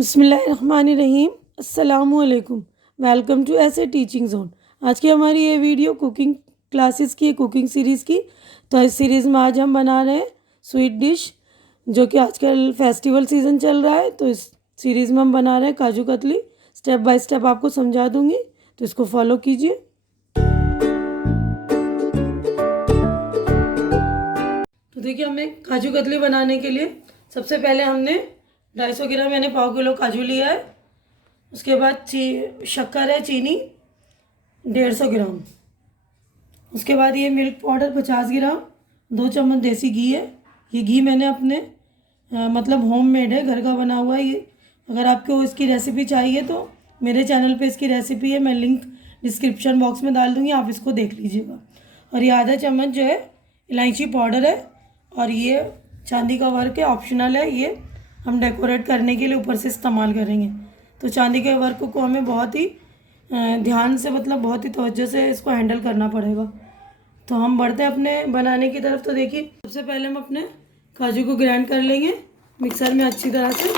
बिस्मिल्लाहिर्रहमानिर्रहीम। अस्सलामुअलैकुम। Welcome to ऐसे टीचिंग जोन। आज की हमारी ये वीडियो कुकिंग क्लासेस की कुकिंग सीरीज़ की। तो इस सीरीज़ में आज हम बना रहे हैं स्वीट डिश, जो कि आजकल फेस्टिवल सीज़न चल रहा है। तो इस सीरीज़ में हम बना रहे हैं kaju katli. Step by step आपको समझा दूंगी, तो इसको फॉलो कीजिए। तो देखिए, हमें काजू कतली बनाने के लिए सबसे पहले हमने 250 ग्राम यानी पाव किलो काजू लिया है। उसके बाद शक्कर है, चीनी 150 ग्राम। उसके बाद ये मिल्क पाउडर 50 ग्राम, 2 चम्मच देसी घी है। ये घी मैंने अपने मतलब होममेड है, घर का बना हुआ है ये। अगर आपको इसकी रेसिपी चाहिए तो मेरे चैनल पे इसकी रेसिपी है, मैं लिंक डिस्क्रिप्शन बॉक्स में डाल दूँगी, आप इसको देख लीजिएगा। और ये आधा चम्मच जो है इलायची पाउडर है। और ये चांदी का वर्क है, ऑप्शनल है, ये हम डेकोरेट करने के लिए ऊपर से इस्तेमाल करेंगे। तो चांदी के वर्क को हमें बहुत ही ध्यान से, मतलब बहुत ही तवज्जो से इसको हैंडल करना पड़ेगा। तो हम बढ़ते हैं अपने बनाने की तरफ। तो देखिए, सबसे पहले हम अपने काजू को ग्राइंड कर लेंगे मिक्सर में अच्छी तरह से।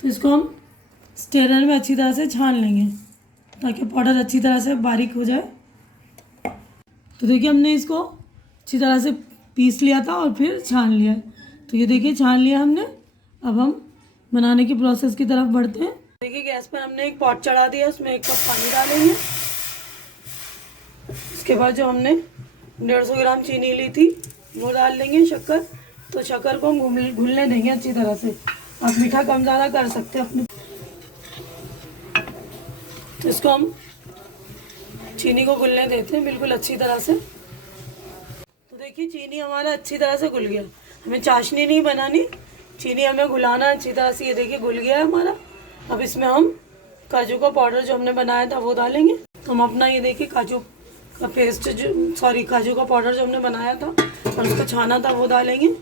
तो इसको हम स्टेरर में अच्छी तरह से छान लेंगे ताकि पाउडर अच्छी तरह से बारीक हो जाए। तो देखिए, हमने इसको अच्छी तरह से पीस लिया था और फिर छान लिया है। तो ये देखिए, छान लिया हमने। अब हम बनाने की प्रोसेस की तरफ बढ़ते हैं। देखिए, गैस पर हमने एक पॉट चढ़ा दिया, उसमें 1 कप पानी डालेंगे। उसके बाद जो हमने 150 ग्राम चीनी ली थी वो डाल लेंगे, शक्कर। तो शक्कर को हम घुलने देंगे अच्छी तरह से। आप मीठा कम ज़्यादा कर सकते हैं अपने। तो इसको हम चीनी को घुलने देते हैं बिल्कुल अच्छी तरह से। तो देखिए, चीनी हमारा अच्छी तरह से घुल गया। हमें चाशनी नहीं बनानी, चीनी हमें घुलाना अच्छी तरह से। ये देखिए, घुल गया है हमारा। अब इसमें हम काजू का पाउडर जो हमने बनाया था वो डालेंगे। तो हम अपना ये देखिए काजू का पेस्ट काजू का पाउडर जो हमने बनाया था और उसको छाना था वो डालेंगे।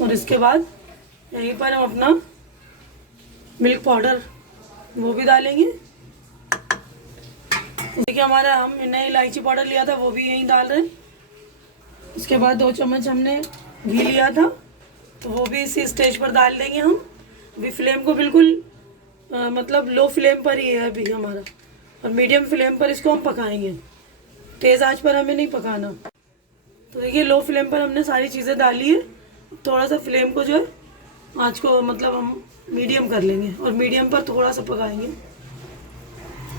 और इसके बाद यहीं पर हम अपना मिल्क पाउडर वो भी डालेंगे। देखिए, हमारा हमने इलायची पाउडर लिया था वो भी यहीं डाल रहे हैं। उसके बाद 2 चम्मच हमने घी लिया था तो वो भी इसी स्टेज पर डाल देंगे हम। अभी फ्लेम को बिल्कुल मतलब लो फ्लेम पर ही है अभी हमारा, और मीडियम फ्लेम पर इसको हम पकाएंगे। तेज़ आंच पर हमें नहीं पकाना। तो देखिए, लो फ्लेम पर हमने सारी चीज़ें डाली है। थोड़ा सा फ्लेम को जो है आँच को मतलब हम मीडियम कर लेंगे और मीडियम पर थोड़ा सा पकाएंगे।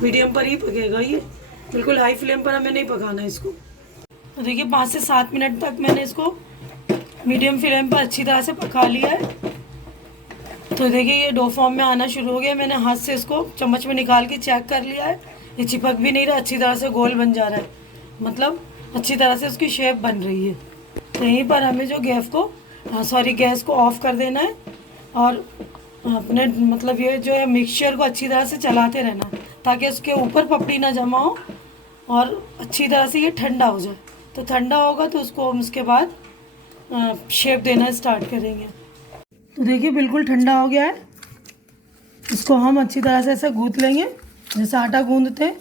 मीडियम पर ही पकेगा ये, बिल्कुल हाई फ्लेम पर हमें नहीं पकाना इसको। तो देखिए, 5 से 7 मिनट तक मैंने इसको मीडियम फ्लेम पर अच्छी तरह से पका लिया है। तो देखिए, ये डो फॉर्म में आना शुरू हो गया। मैंने हाथ से इसको चम्मच में निकाल के चेक कर लिया है, ये चिपक भी नहीं रहा, अच्छी तरह से गोल बन जा रहा है, मतलब अच्छी तरह से उसकी शेप बन रही है। तो यहीं पर हमें जो गैस को ऑफ कर देना है और अपने मतलब ये जो है मिक्सचर को अच्छी तरह से चलाते रहना ताकि उसके ऊपर पपड़ी ना जमा हो और अच्छी तरह से ये ठंडा हो जाए। तो ठंडा होगा तो उसको हम उसके बाद शेप देना स्टार्ट करेंगे। तो देखिए, बिल्कुल ठंडा हो गया है। इसको हम अच्छी तरह से ऐसे गूंथ लेंगे जैसे आटा गूंथते हैं,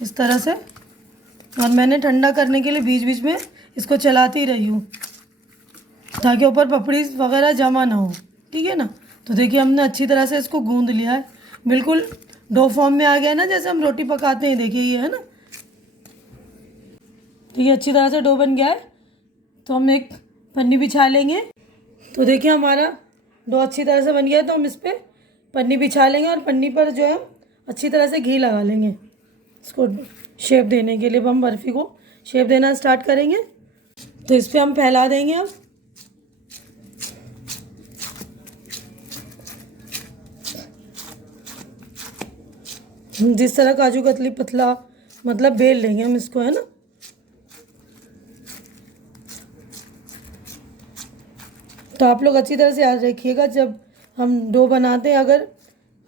इस तरह से। और मैंने ठंडा करने के लिए बीच बीच में इसको चलाती रही हूँ ताकि ऊपर पपड़ी वगैरह जमा ना हो, ठीक है ना। तो देखिए, हमने अच्छी तरह से इसको गूंद लिया है, बिल्कुल डो फॉर्म में आ गया है ना, जैसे हम रोटी पकाते हैं। देखिए, ये है ना, तो ये अच्छी तरह से डो बन गया है। तो हम एक पन्नी बिछा लेंगे। तो देखिए, हमारा डो अच्छी तरह से बन गया है। तो हम इस पर पन्नी बिछा लेंगे और पन्नी पर जो है अच्छी तरह से घी लगा लेंगे इसको शेप देने के लिए। हम बर्फ़ी को शेप देना स्टार्ट करेंगे। तो इस पर हम फैला देंगे। अब जिस तरह काजू कतली पतला मतलब बेल लेंगे हम इसको, है ना। तो आप लोग अच्छी तरह से याद रखिएगा, जब हम डो बनाते हैं, अगर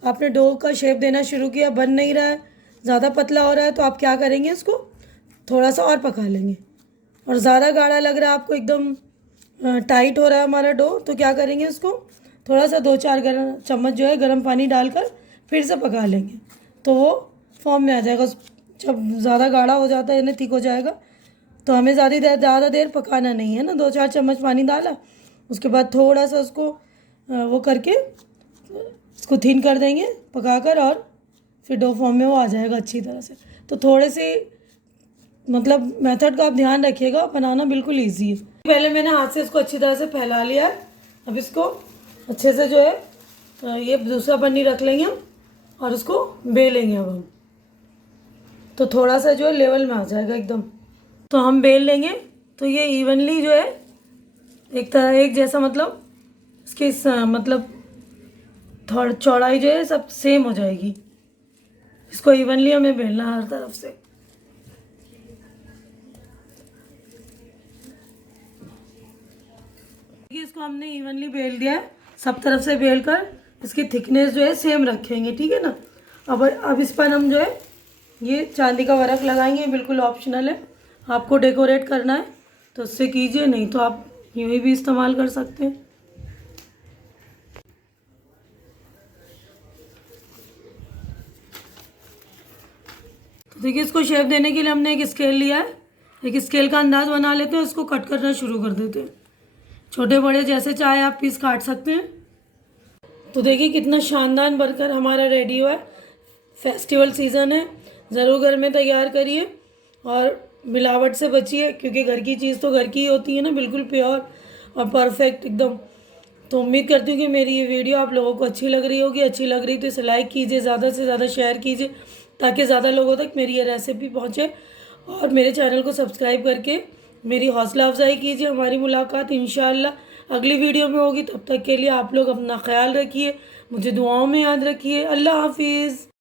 आपने डो का शेप देना शुरू किया, बन नहीं रहा है, ज़्यादा पतला हो रहा है, तो आप क्या करेंगे, इसको थोड़ा सा और पका लेंगे। और ज़्यादा गाढ़ा लग रहा है आपको, एकदम टाइट हो रहा है हमारा डो, तो क्या करेंगे, इसको थोड़ा सा 2-4 चम्मच जो है गर्म पानी डालकर फिर से पका लेंगे। तो वो फॉर्म में आ जाएगा। जब ज़्यादा गाढ़ा हो जाता है यानी थिक हो जाएगा तो हमें ज़्यादा देर पकाना नहीं है ना। 2-4 चम्मच पानी डाला, उसके बाद थोड़ा सा उसको वो करके इसको थिन कर देंगे पकाकर, और फिर डो फॉर्म में वो आ जाएगा अच्छी तरह से। तो थोड़े से मतलब मेथड का आप ध्यान रखिएगा, बनाना बिल्कुल ईजी है। पहले मैंने हाथ से इसको अच्छी तरह से फैला लिया है। अब इसको अच्छे से जो है ये दूसरा पन्नी रख लेंगे हम और उसको बेलेंगे अब हम। तो थोड़ा सा जो है लेवल में आ जाएगा एकदम। तो हम बेल लेंगे तो ये इवनली जो है एक जैसा, मतलब इसकी मतलब थोड़ा चौड़ाई जो है सब सेम हो जाएगी। इसको इवनली हमें बेलना है हर तरफ से। इसको हमने इवनली बेल दिया है, सब तरफ से बेल कर इसकी थिकनेस जो है सेम रखेंगे, ठीक है ना। अब इस पर हम जो है ये चांदी का वर्क लगाएंगे, बिल्कुल ऑप्शनल है। आपको डेकोरेट करना है तो उससे कीजिए, नहीं तो आप यूँ भी इस्तेमाल कर सकते हैं। तो देखिए इसको शेप देने के लिए हमने एक स्केल लिया है। एक स्केल का अंदाज बना लेते हैं, उसको कट करना शुरू कर देते हैं। छोटे बड़े जैसे चाहे आप पीस काट सकते हैं। तो देखिए कितना शानदार बर्गर हमारा रेडी हुआ है। फेस्टिवल सीज़न है, ज़रूर घर में तैयार करिए और मिलावट से बचिए, क्योंकि घर की चीज़ तो घर की ही होती है ना, बिल्कुल प्योर और परफेक्ट एकदम। तो उम्मीद करती हूँ कि मेरी ये वीडियो आप लोगों को अच्छी लग रही होगी। अच्छी लग रही तो इसे लाइक कीजिए, ज़्यादा से ज़्यादा शेयर कीजिए, ताकि ज़्यादा लोगों तक मेरी ये रेसिपी पहुँचे। और मेरे चैनल को सब्सक्राइब करके मेरी हौसला अफजाई कीजिए। हमारी मुलाकात इंशाअल्लाह अगली वीडियो में होगी। तब तक के लिए आप लोग अपना ख्याल रखिए, मुझे दुआओं में याद रखिए। अल्लाह हाफिज़।